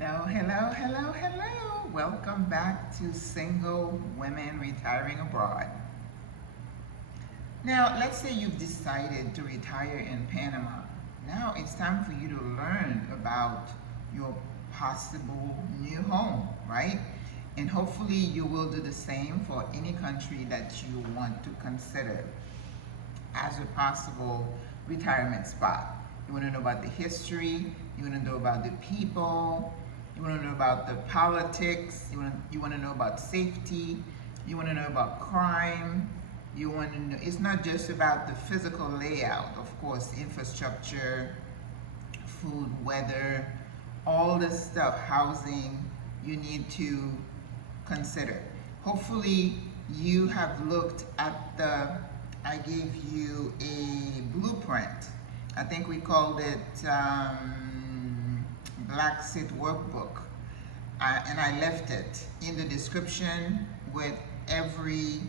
Hello, hello, hello, hello. Welcome back to Single Women Retiring Abroad. Now, let's say you've decided to retire in Panama. Now it's time for you to learn about your possible new home, right? And hopefully you will do the same for any country that you want to consider as a possible retirement spot. You want to know about the history, you want to know about the people, you want to know about the politics, you want to know about safety, you want to know about crime, you want to know, it's not just about the physical layout, of course, infrastructure, food, weather, all this stuff, housing, you need to consider. Hopefully you have looked at I gave you a blueprint. I think we called it Blaxit Workbook. And I left it in the description with every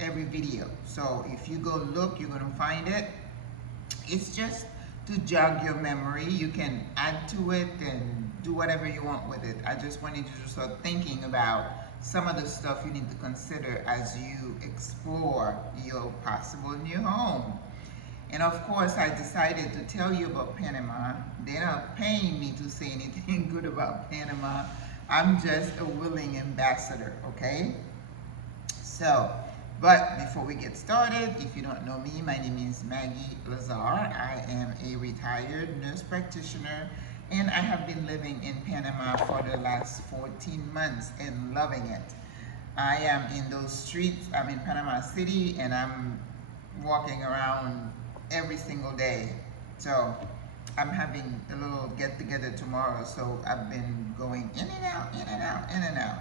video. So if you go look, you're going to find it. It's just to jog your memory. You can add to it and do whatever you want with it. I just wanted you to start thinking about some of the stuff you need to consider as you explore your possible new home. And of course, I decided to tell you about Panama. They're not paying me to say anything good about Panama. I'm just a willing ambassador, okay? So, but before we get started, if you don't know me, my name is Maggie Lazar. I am a retired nurse practitioner, and I have been living in Panama for the last 14 months and loving it. I am in those streets. I'm in Panama City, and I'm walking around every single day. So I'm having a little get-together tomorrow, so I've been going in and out, in and out, in and out.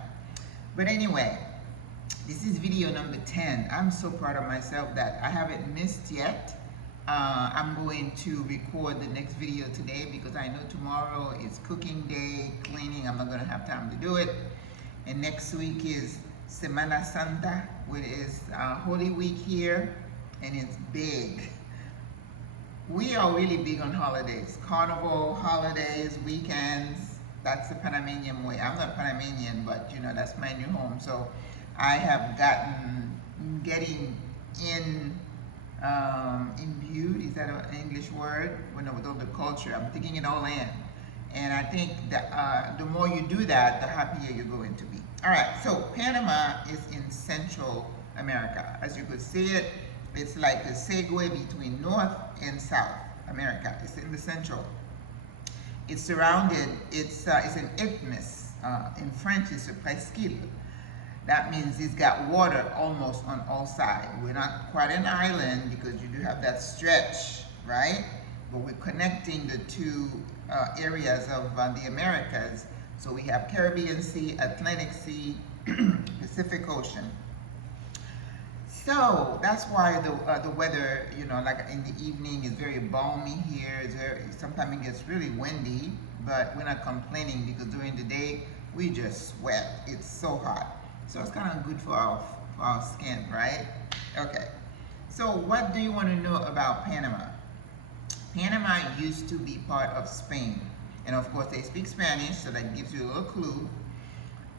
But anyway, this is video number 10. I'm so proud of myself that I haven't missed yet. I'm going to record the next video today because I know tomorrow is cooking day, cleaning. I'm not going to have time to do it. And next week is Semana Santa, which is Holy Week here, and it's big. We are really big on holidays. Carnival, holidays, weekends. That's the Panamanian way. I'm not Panamanian, but you know, that's my new home. So I have getting imbued, is that an English word? With all the culture, I'm taking it all in. And I think that the more you do that, the happier you're going to be. All right, so Panama is in Central America. As you could see it, it's like a segue between North and South America. It's in the central. It's surrounded, it's an isthmus. In French, it's a presqu'île. That means it's got water almost on all sides. We're not quite an island because you do have that stretch, right? But we're connecting the two areas of the Americas. So we have Caribbean Sea, Atlantic Sea, Pacific Ocean. So that's why the weather, you know, like in the evening is very balmy here. Sometimes it gets really windy, but we're not complaining because during the day we just sweat. It's so hot. So it's kind of good for our skin, right? Okay. So what do you want to know about Panama? Panama used to be part of Spain. And of course they speak Spanish, so that gives you a little clue.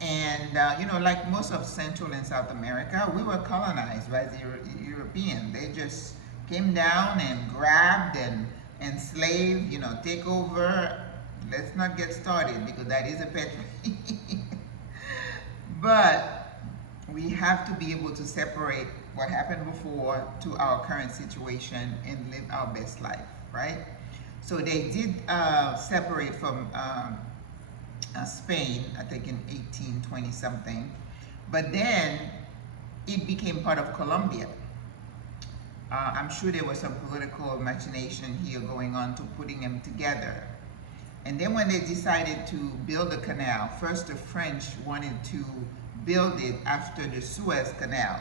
And you know, like most of Central and South America, we were colonized by the Europeans. They just came down and grabbed and enslaved, you know, take over. Let's not get started because that is a pet peeve. But we have to be able to separate what happened before to our current situation and live our best life, right? So they did separate from Spain, I think in 1820 something, but then it became part of Colombia. I'm sure there was some political machination here going on to putting them together. And then when they decided to build a canal, first the French wanted to build it after the Suez Canal.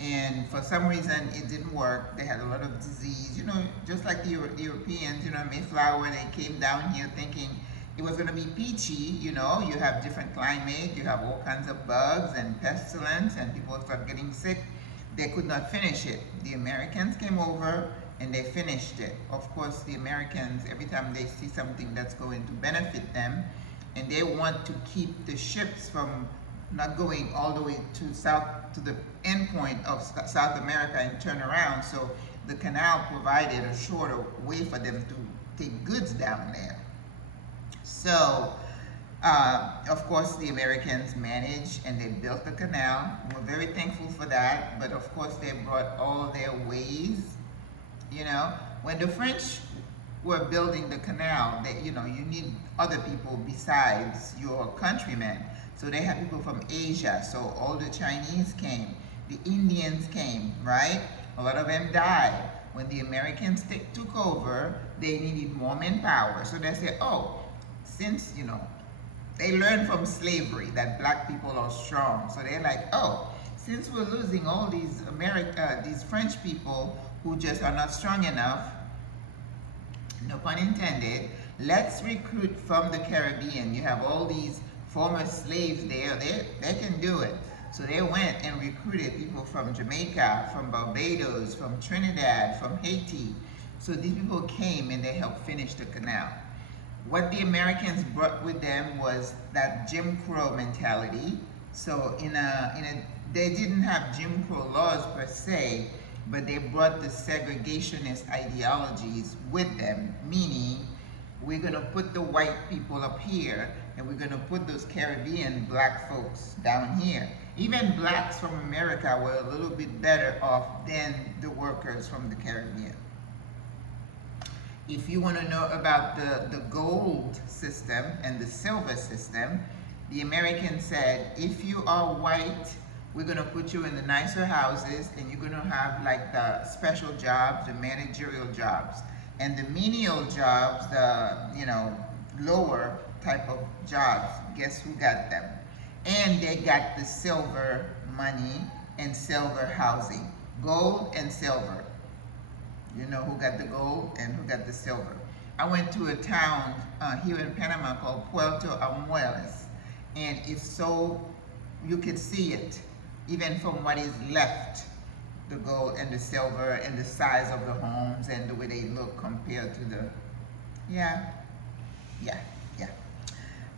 And for some reason it didn't work. They had a lot of disease, you know, just like the Europeans, you know, Mayflower, they came down here thinking it was going to be peachy, you know, you have different climate, you have all kinds of bugs and pestilence and people start getting sick. They could not finish it. The Americans came over and they finished it. Of course, the Americans, every time they see something that's going to benefit them, and they want to keep the ships from not going all the way to south, to the end point of South America and turn around. So the canal provided a shorter way for them to take goods down there. So, of course, the Americans managed and they built the canal. We're very thankful for that. But of course, they brought all their ways. You know, when the French were building the canal, they, you know, you need other people besides your countrymen. So they had people from Asia. So all the Chinese came, the Indians came, right? A lot of them died. When the Americans took over, they needed more manpower. So they said, oh, since, you know, they learned from slavery that black people are strong. So they're like, oh, since we're losing all these these French people who just are not strong enough, no pun intended, let's recruit from the Caribbean. You have all these former slaves there, they can do it. So they went and recruited people from Jamaica, from Barbados, from Trinidad, from Haiti. So these people came and they helped finish the canal. What the Americans brought with them was that Jim Crow mentality. So they didn't have Jim Crow laws per se, but they brought the segregationist ideologies with them, meaning we're going to put the white people up here and we're going to put those Caribbean black folks down here. Even blacks from America were a little bit better off than the workers from the Caribbean. If you want to know about the gold system and the silver system, the Americans said, if you are white, we're going to put you in the nicer houses and you're going to have like the special jobs, the managerial jobs. And the menial jobs, the, you know, lower type of jobs, guess who got them? And they got the silver money and silver housing, gold and silver. You know who got the gold and who got the silver. I went to a town here in Panama called Puerto Amuelas, and it's so, you could see it, even from what is left, the gold and the silver and the size of the homes and the way they look compared to the, yeah.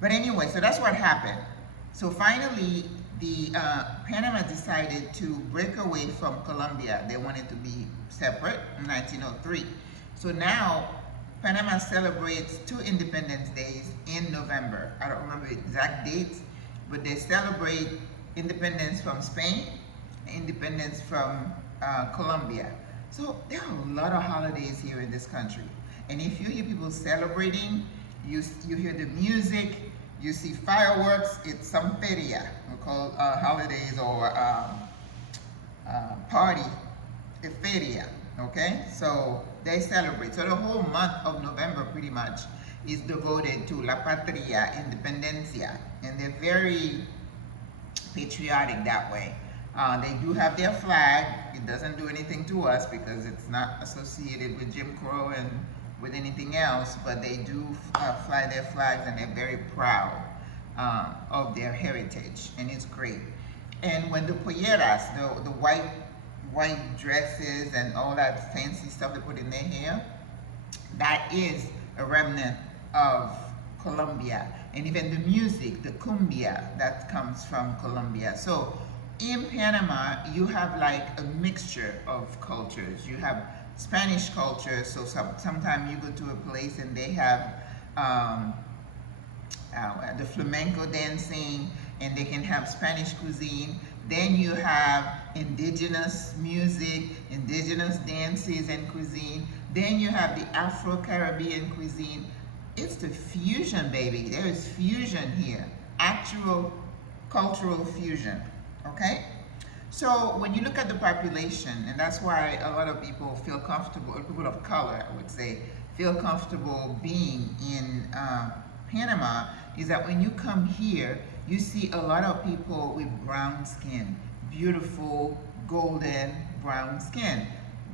But anyway, so that's what happened. So finally, the Panama decided to break away from Colombia. They wanted to be separate in 1903. So now, Panama celebrates 2 Independence Days in November. I don't remember exact dates, but they celebrate independence from Spain, independence from Colombia. So there are a lot of holidays here in this country. And if you hear people celebrating, you hear the music, you see fireworks, it's some feria. We call holidays or party, a feria, okay? So they celebrate. So the whole month of November pretty much is devoted to La Patria, Independencia, and they're very patriotic that way. They do have their flag. It doesn't do anything to us because it's not associated with Jim Crow and with anything else, but they do fly their flags and they're very proud of their heritage, and it's great. And when the polleras, the white dresses and all that fancy stuff they put in their hair, that is a remnant of Colombia. And even the music, the cumbia, that comes from Colombia. So in Panama, you have like a mixture of cultures. You have Spanish culture, so sometimes you go to a place and they have the flamenco dancing, and they can have Spanish cuisine. Then you have indigenous music, indigenous dances and cuisine. Then you have the Afro-Caribbean cuisine. It's the fusion, baby. There is fusion here, actual cultural fusion, okay? So when you look at the population, and that's why a lot of people feel comfortable, or people of color, I would say, feel comfortable being in Panama, is that when you come here, you see a lot of people with brown skin, beautiful, golden brown skin.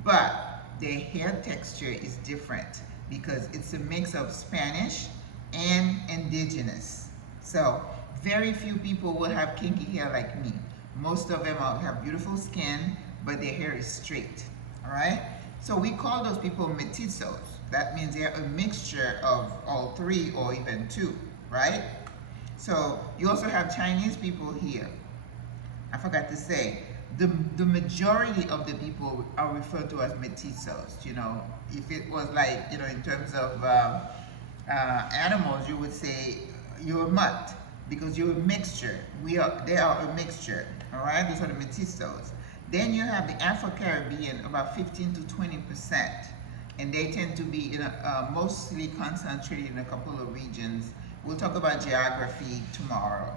But their hair texture is different because it's a mix of Spanish and indigenous. So very few people will have kinky hair like me. Most of them have beautiful skin, but their hair is straight, all right? So we call those people mestizos. That means they're a mixture of all three or even two, right? So you also have Chinese people here. I forgot to say, the majority of the people are referred to as mestizos. You know, if it was like, you know, in terms of animals, you would say you're a mutt because you're a mixture. They are a mixture. All right, those are the mestizos. Then you have the Afro-Caribbean, about 15 to 20%, and they tend to be mostly concentrated in a couple of regions. We'll talk about geography tomorrow.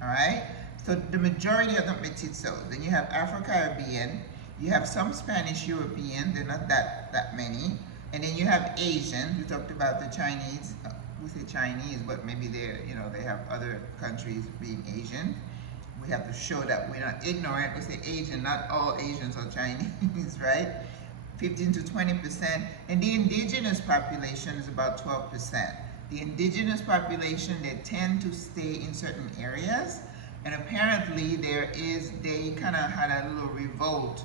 All right. So the majority of them mestizos. Then you have Afro-Caribbean, you have some Spanish European, they're not that many, and then you have Asian. We talked about the Chinese. We say Chinese, but maybe they have other countries being Asian. We have to show that we're not ignorant. We say Asian, not all Asians are Chinese, right? 15 to 20%, and the indigenous population is about 12%. The indigenous population, they tend to stay in certain areas. And apparently they kind of had a little revolt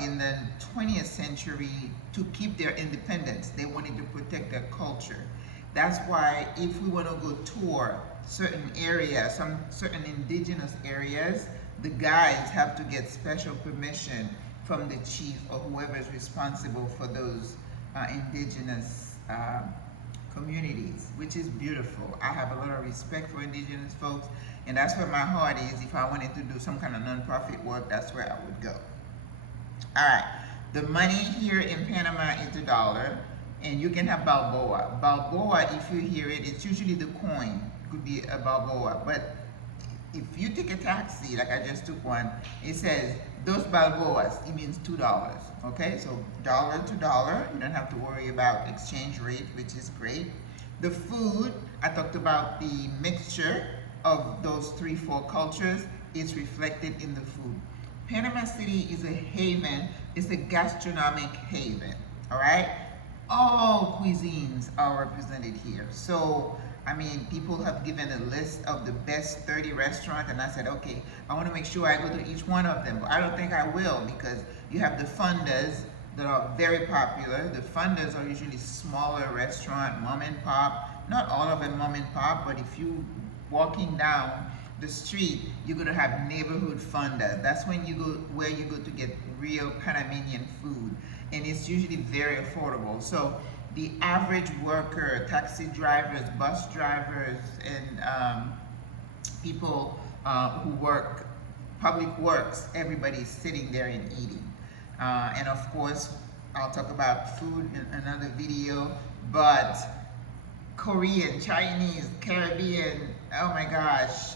in the 20th century to keep their independence. They wanted to protect their culture. That's why if we want to go tour certain areas, some certain indigenous areas, the guides have to get special permission from the chief or whoever is responsible for those indigenous communities, which is beautiful. I have a lot of respect for indigenous folks, and that's where my heart is. If I wanted to do some kind of nonprofit work, that's where I would go. All right, the money here in Panama is the dollar, and you can have Balboa. Balboa, if you hear it, it's usually the coin. It could be a Balboa, but if you take a taxi, like I just took one, it says, "Dos Balboas," it means $2, okay? So dollar to dollar, you don't have to worry about exchange rate, which is great. The food, I talked about the mixture of those 3-4 cultures, is reflected in the food. Panama City is a haven, it's a gastronomic haven, all right? All cuisines are represented here. So, I mean, people have given a list of the best 30 restaurants, and I said, okay, I want to make sure I go to each one of them, but I don't think I will, because you have the fundas that are very popular. The fundas are usually smaller restaurant, mom and pop. Not all of them mom and pop, but if you walking down the street, you're gonna have neighborhood fundas. That's when you go where you go to get real Panamanian food, and it's usually very affordable. So the average worker, taxi drivers, bus drivers, and people who work public works, everybody's sitting there and eating. And of course, I'll talk about food in another video, but Korean, Chinese, Caribbean, oh my gosh,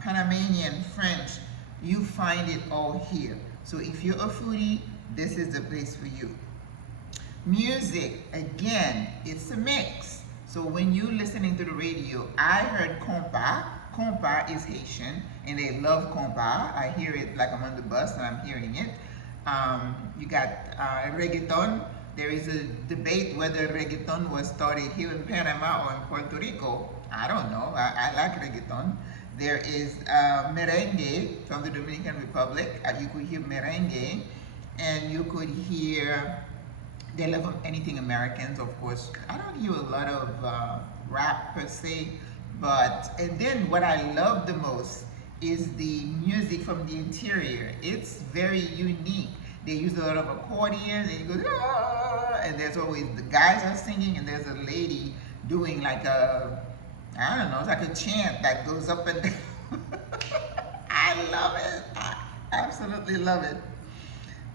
Panamanian, French, you find it all here. So if you're a foodie, this is the place for you. Music, again, it's a mix. So when you're listening to the radio, I heard compa. Compa is Haitian, and they love compa. I hear it like I'm on the bus and I'm hearing it. You got reggaeton. There is a debate whether reggaeton was started here in Panama or in Puerto Rico. I don't know. I like reggaeton. There is merengue from the Dominican Republic. You could hear merengue, and you could hear, they love anything Americans, of course. I don't hear a lot of rap per se, and then what I love the most is the music from the interior. It's very unique. They use a lot of accordions, and you go, ah, and there's always, the guys are singing, and there's a lady doing like a, I don't know, it's like a chant that goes up and down. I love it. I absolutely love it.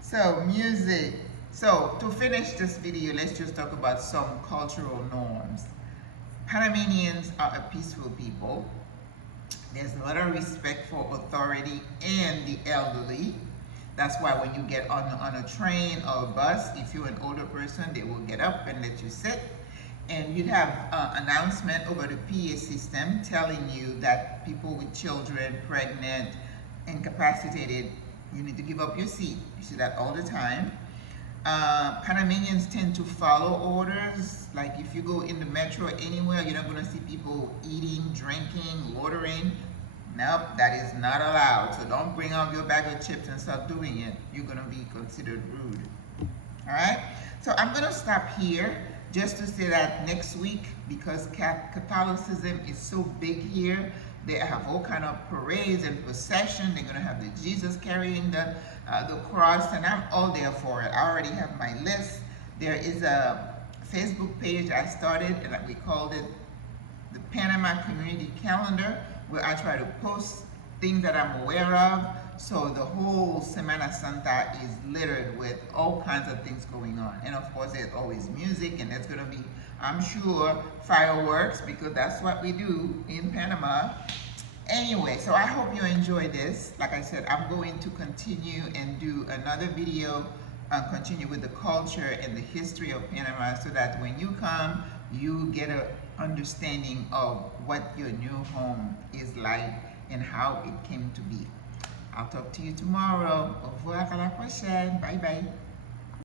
So, music. So, to finish this video, let's just talk about some cultural norms. Panamanians are a peaceful people. There's a lot of respect for authority and the elderly. That's why when you get on a train or a bus, if you're an older person, they will get up and let you sit. And you'd have announcement over the PA system telling you that people with children, pregnant, incapacitated, you need to give up your seat. You see that all the time. Panamanians tend to follow orders. Like if you go in the metro anywhere, you're not going to see people eating, drinking, loitering. Nope, that is not allowed. So don't bring out your bag of chips and start doing it. You're going to be considered rude. All right, so I'm going to stop here just to say that next week, because Catholicism is so big here, they have all kind of parades and procession. They're going to have the Jesus carrying the cross, and I'm all there for it. I already have my list. There is a Facebook page I started, and we called it the Panama Community Calendar, where I try to post things that I'm aware of. So the whole Semana Santa is littered with all kinds of things going on. And of course, there's always music, and there's going to be, I'm sure, fireworks, because that's what we do in Panama. Anyway, so I hope you enjoy this. Like I said, I'm going to continue and do another video, continue with the culture and the history of Panama, so that when you come, you get an understanding of what your new home is like and how it came to be. I'll talk to you tomorrow. Au revoir, à la prochaine. Bye bye.